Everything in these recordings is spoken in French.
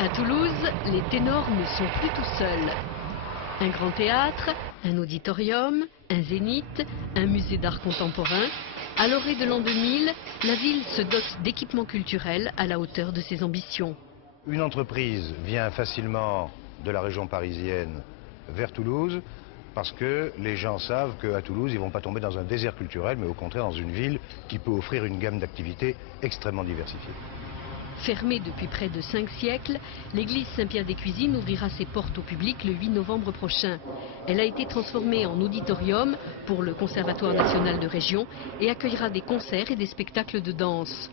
À Toulouse, les ténors ne sont plus tout seuls. Un grand théâtre, un auditorium, un zénith, un musée d'art contemporain. À l'orée de l'an 2000, la ville se dote d'équipements culturels à la hauteur de ses ambitions. Une entreprise vient facilement de la région parisienne vers Toulouse parce que les gens savent qu'à Toulouse, ils ne vont pas tomber dans un désert culturel, mais au contraire dans une ville qui peut offrir une gamme d'activités extrêmement diversifiée. Fermée depuis près de 5 siècles, l'église Saint-Pierre-des-Cuisines ouvrira ses portes au public le 8 novembre prochain. Elle a été transformée en auditorium pour le Conservatoire national de région et accueillera des concerts et des spectacles de danse.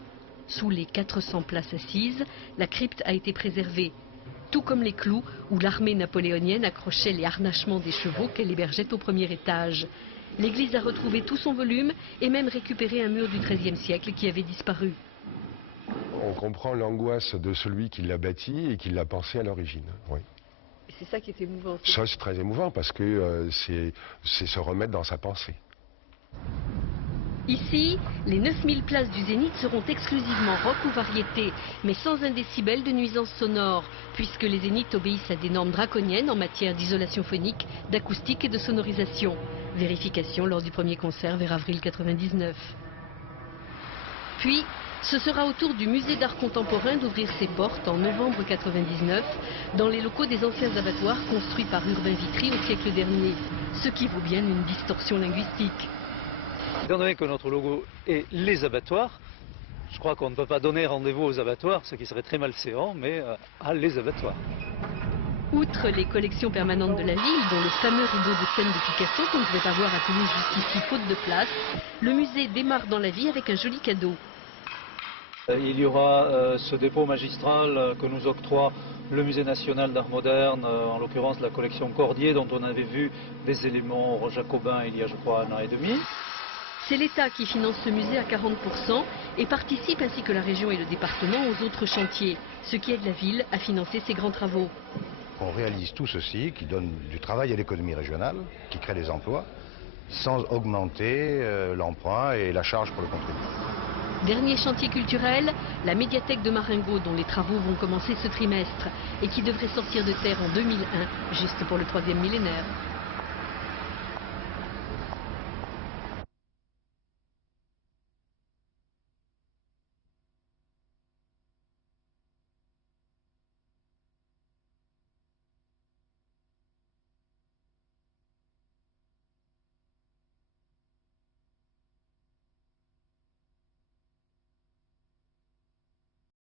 Sous les 400 places assises, la crypte a été préservée, tout comme les clous où l'armée napoléonienne accrochait les harnachements des chevaux qu'elle hébergeait au premier étage. L'église a retrouvé tout son volume et même récupéré un mur du XIIIe siècle qui avait disparu. On comprend l'angoisse de celui qui l'a bâti et qui l'a pensé à l'origine. Oui. C'est ça qui est émouvant. Ça, c'est très émouvant parce que c'est se remettre dans sa pensée. Ici, les 9000 places du Zénith seront exclusivement rock ou variété, mais sans un décibel de nuisance sonore, puisque les Zéniths obéissent à des normes draconiennes en matière d'isolation phonique, d'acoustique et de sonorisation. Vérification lors du premier concert vers avril 99. Puis, ce sera au tour du musée d'art contemporain d'ouvrir ses portes en novembre 99 dans les locaux des anciens abattoirs construits par Urbain Vitry au siècle dernier, ce qui vaut bien une distorsion linguistique. Étant donné que notre logo est les abattoirs, je crois qu'on ne peut pas donner rendez-vous aux abattoirs, ce qui serait très malséant, mais à les abattoirs. Outre les collections permanentes de la ville, dont le fameux rideau de scène de Picasso qu'on ne pouvait pas voir à Toulouse jusqu'ici faute de place, le musée démarre dans la vie avec un joli cadeau. Il y aura ce dépôt magistral que nous octroie le Musée national d'art moderne, en l'occurrence la collection Cordier, dont on avait vu des éléments jacobins il y a, je crois, 1 an et demi. C'est l'État qui finance ce musée à 40% et participe, ainsi que la région et le département, aux autres chantiers, ce qui aide la ville à financer ses grands travaux. On réalise tout ceci qui donne du travail à l'économie régionale, qui crée des emplois, sans augmenter l'emprunt et la charge pour le contribuable. Dernier chantier culturel, la médiathèque de Marengo, dont les travaux vont commencer ce trimestre et qui devrait sortir de terre en 2001, juste pour le 3e millénaire.